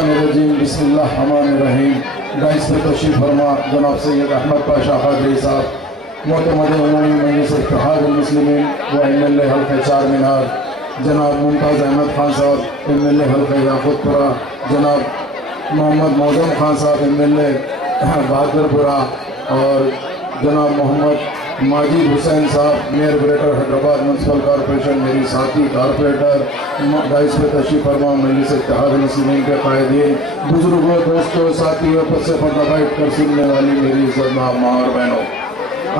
शैतानिर्रजीम बिस्मिल्लाहिर्रहमानिर्रहीम। गाइस पे तशरीफ फरमा जनाब सैयद अहमद पाशा कादरी साहब मोतमद उमूमी मजलिस इत्तेहाद मुस्लिमीन व एमएलए हल्के चार मीनार, जनाब मुमताज़ अहमद खान साहब एमएलए हल्के याकूतपुरा, जनाब मोहम्मद मौजम खान साहब एमएलए बहादुरपुरा और जनाब मोहम्मद माजिद हुसैन साहब mayor greater Hyderabad municipal corporation, मेरी साथी कॉरपोरेटर, गाइस पे तशरीफ फरमा मजलिस इत्तेहाद मुस्लिमीन के कायदीन, बुजुर्गों, दोस्तों, साथियों, पद से पर्दा बैठ कर सुनने वाली मेरी इज्जत माँ और बहनों,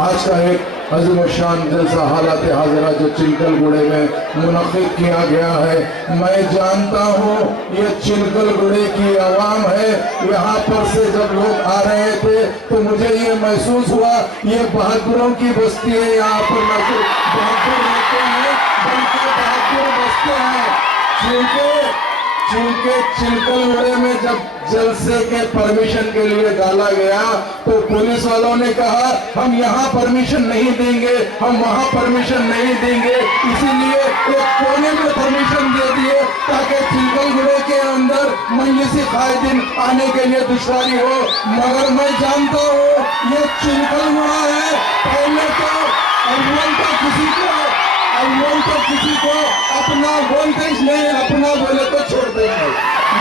आज का एक अज़ीम शान जलसा हालात हाजिरा जो चिलकलगुड़े में मुनक़िद किया गया है। मैं जानता हूँ ये चिलकलगुड़े की आवाम है। यहाँ पर से जब लोग आ रहे थे तो मुझे ये महसूस हुआ ये बहादुरों की बस्ती है। यहाँ पर बहादुर रहते हैं, बल्कि बहादुर बसते हैं। चूंकि चिलकलगुड़े में जब जलसे के परमिशन के लिए डाला गया तो पुलिस वालों ने कहा हम यहाँ परमिशन नहीं देंगे, हम वहाँ परमिशन नहीं देंगे, इसीलिए एक कोने में परमिशन दे दिए ताकि चिलकलगुड़े के अंदर मजलिस कायदीन आने के लिए दुश्वारी हो। मगर मैं जानता हूँ ये चिलकलगुड़ा है। पहले तो अव्वल तो किसी को अपना बोलते ही नहीं, अपना बोले तो छोड़ते हैं।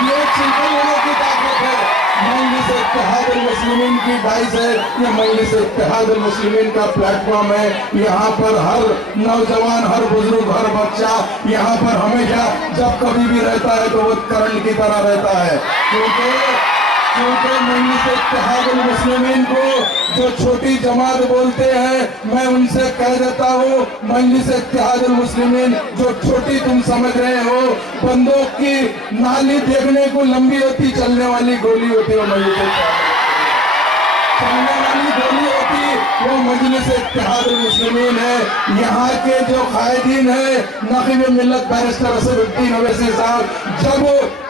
ये चिलकलगुड़े की ताकत है। मजलिस इत्तेहाद मुस्लिमीन की डाइस है, ये मजलिस इत्तेहाद मुस्लिमीन का प्लेटफॉर्म है। यहाँ पर हर नौजवान, हर बुजुर्ग, हर बच्चा यहाँ पर हमेशा जब कभी भी रहता है तो वो करंट की तरह रहता है। क्योंकि मजलिस इत्तेहाद मुस्लिमीन को जो छोटी जमात बोलते हैं, मैं उनसे कह देता हूँ मजलिस इत्तेहाद मुस्लिमीन जो छोटी तुम समझ रहे हो, बंदूक की नाली देखने को लंबी होती, चलने वाली गोली होती है। चलने वाली गोली होती वो मजलिस इत्तेहाद मुस्लिमीन है। यहाँ के जो कायदीन है नक़ीब मिल्लत बैरिस्टर असदुद्दीन ओवैसी साहब जब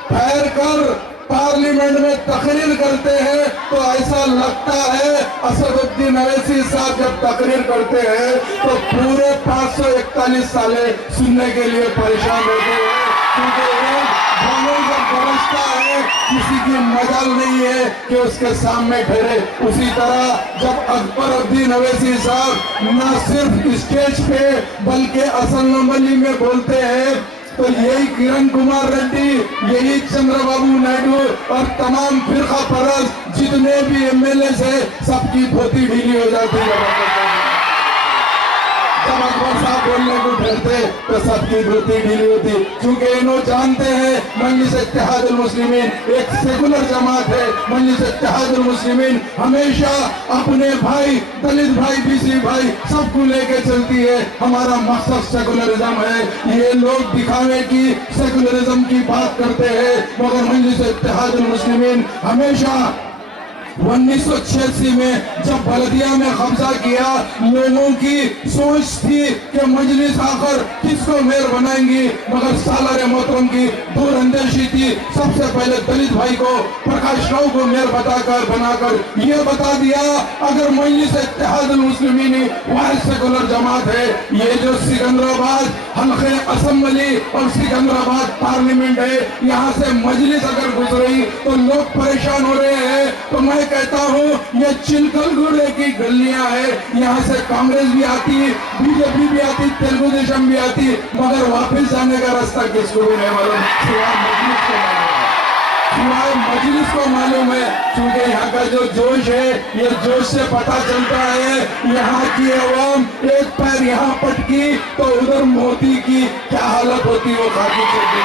ठहर कर पार्लियामेंट में तकरीर करते हैं तो ऐसा लगता है असदुद्दीन ओवैसी साहब जब तकरीर करते हैं तो पूरे 541 साले सुनने के लिए परेशान होते हैं। क्योंकि जब बरसता है किसी की मजाल नहीं है कि उसके सामने ठहरे। उसी तरह जब अकबरुद्दीन ओवैसी साहब न सिर्फ स्टेज पे बल्कि असेंबली में बोलते हैं तो यही किरण कुमार रेड्डी, यही चंद्रबाबू नायडू और तमाम फिरका परस्त जितने भी एमएलए है सबकी धोती ढीली हो जाती है। जब अकबर साहब बोलने को ठहरते तो सबकी धोती ढीली होती, क्योंकि इन्हों जानते हैं मजलिस इत्तेहाद मुस्लिमीन एक सेकुलर जमात है। मजलिस इत्तेहाद मुस्लिमीन हमेशा अपने भाई, दलित भाई, बीसी भाई सबको लेके चलती है। हमारा मकसद सेकुलरिज्म है। ये लोग दिखावे की सेकुलरिज्म की बात करते हैं, मगर मजलिस इत्तेहाद मुस्लिमीन हमेशा 1986 में जब बलदिया में कब्जा किया, लोगों की सोच थी कि मजलिस आकर किसको मेयर बनाएंगी, मगर सालार मोहतरम की दूर अंदेशी थी। सबसे पहले दलित भाई को, प्रकाश राव को मेयर बनाकर ये बता दिया अगर मजलिस इत्तेहाद मुस्लिमीन वाहिद सेकुलर जमात है। ये जो सिकंदराबाद हल्के असेंबली और सिकंदराबाद पार्लियामेंट है, यहाँ से मजलिस अगर गुजरी तो लोग परेशान हो रहे हैं। तो मैं कहता हूँ ये चिलकलगुड़े की गलियां है, यहाँ से कांग्रेस भी आती, बीजेपी भी आती, तेलुगु देशम भी आती, मगर वापस जाने का रास्ता किसको भी नहीं मालूम, सिवाय मजलिस को मालूम है। क्योंकि यहाँ का जो जोश है, ये जोश से पता चलता है यहाँ की आवाम एक पैर यहाँ पटकी तो उधर मोदी की क्या हालत होती वो खाकी चलती।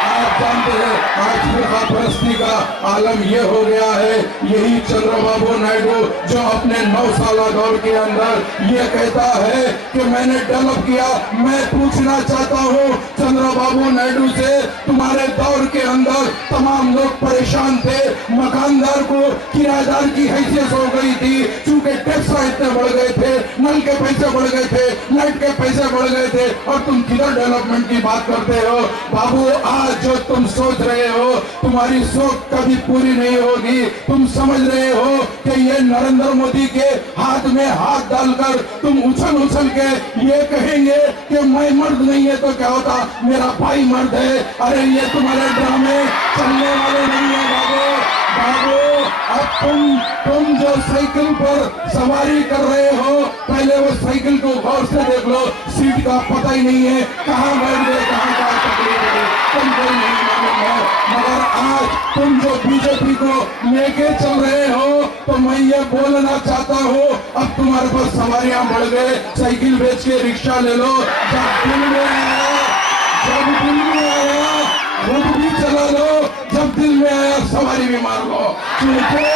आप जानते हैं आज फिरका परस्ती का आलम ये हो गया है। यही चंद्रबाबू नायडू जो अपने 9 साल दौर के अंदर ये कहता है कि मैंने डेवलप किया। मैं पूछना चाहता हूँ चंद्रबाबू नायडू से, तुम्हारे दौर के अंदर तमाम लोग परेशान थे, मकानदार को किराएदार की हैसियत हो गई थी, चूंकि टैक्स इतने बढ़ गए थे, नल के पैसे बढ़ गए थे, लाइट के पैसे बढ़ गए थे, और तुम किधर डेवलपमेंट की बात करते हो। बाबू आज जो तुम सोच रहे हो तुम्हारी सोच कभी पूरी नहीं होगी। तुम समझ रहे हो कि ये नरेंद्र मोदी के हाथ में हाथ डालकर तुम उछल के ये कहेंगे कि मैं मर्द नहीं है तो क्या होता, मेरा भाई मर्द है। अरे ये तुम्हारे ड्रामा में चलने वाले नहीं है बाबू। बाबू अब तुम जो साइकिल पर सवारी कर रहे हो, पहले वो साइकिल को गौर से देख लो, सीट का पता ही नहीं है, कहाँ बैठ गए, कहाँ का तकलीफ है, तुमको ही नहीं मालूम है। मगर आज तुम जो बीजेपी को लेके चल रहे हो, तो मैं ये बोलना चाहता हूँ, अब तुम्हारे पास सवारियां बढ़ गए, साइकिल बेच के रिक्शा ले लो। जब दिल में आया खुद भी चला लो, जब दिल में आया सवारी भी मार लो। क्योंकि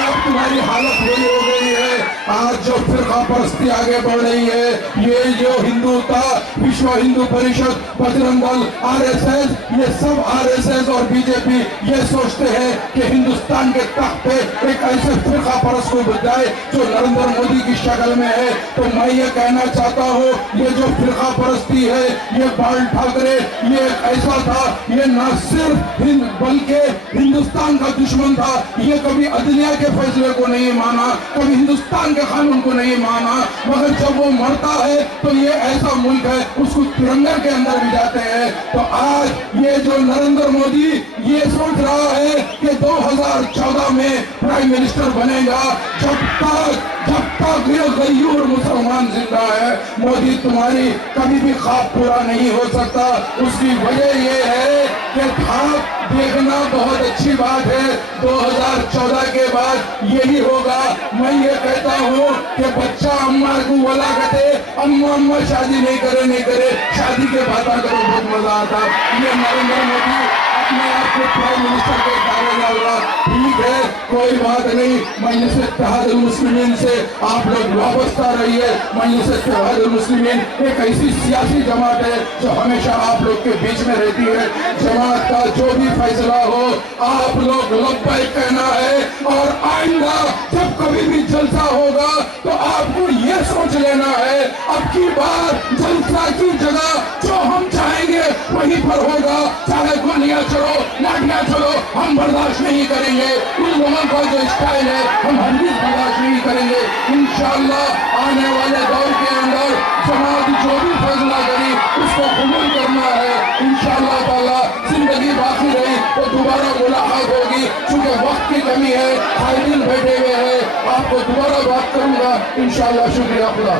अब तुम्हारी हालत वही हो गई है। आज जो फिरका परस्ती आगे बढ़ रही है, ये जो हिंदुता, विश्व हिंदू परिषद, बजरंग दल, आरएसएस, ये सब आरएसएस और बीजेपी ये सोचते हैं कि हिंदुस्तान के तख्त पे एक ऐसे फिरका परस्त को बिठाए जो नरेंद्र मोदी की शक्ल में है। तो मैं ये कहना चाहता हूँ, ये जो फिरका परस्ती है, ये बाल ठाकरे, ये ऐसा था, ये न सिर्फ बल्कि हिंदुस्तान का दुश्मन था। ये कभी अदलिया के फैसले को नहीं माना, कभी हिंदुस्तान के कानून को नहीं माना, मगर जब वो मरता है तो ये ऐसा मुल्क है, उसको तिरंगे के अंदर भी जाते हैं। तो आज ये जो नरेंद्र मोदी ये सोच रहा है कि 2014 में प्राइम मिनिस्टर बनेगा, जब तक ये गयूर मुसलमान जिंदा है, मोदी तुम्हारी कभी भी ख्वाब पूरा नहीं हो सकता। उसकी वजह ये है कि ख्वाब देखना बहुत अच्छी बात है, 2014 के बाद यही होगा। मैं ये कहता हूँ कि बच्चा अम्मा को बोला कहते, अम्मा शादी नहीं करे, शादी के बात करो, बहुत मजा आता। ये नरेंद्र मोदी अपने आप को प्राइम मिनिस्टर के दावे डाल रहा। ठीक है, कोई बात नहीं, मजलिस इत्तेहादुल मुस्लिमीन से आप लोग वाबस्ता रहिए। मजलिस इत्तेहादुल मुस्लिमीन एक ऐसी सियासी जमात है जो हमेशा आप लोग के बीच में रहती है। जमात का जो भी फैसला हो, आप लोग लब्बैक कहना है। और आइंदा जब कभी भी जलसा होगा तो आपको ये सोच लेना है, अब की बार जलसा की जगह जो हम चाहेंगे वहीं पर होगा। चाहे गोलियां चलो, लाठियां चलो, हम बर्दाश्त नहीं करेंगे। उन लोगों का जो स्टाइल है हम हरगिज़ बर्दाश्त नहीं करेंगे। इंशाअल्लाह आने वाले दौर के अंदर जमात जो भी फैसला करी उसको कबूल करना है। इंशाअल्लाह ताला जिंदगी बाकी रही तो दोबारा मुलाकात होगी। चूंकि वक्त की कमी है, हाई दिन बैठे हुए हैं, आपको दोबारा बात करूंगा इंशाअल्लाह। शुक्रिया खुदा।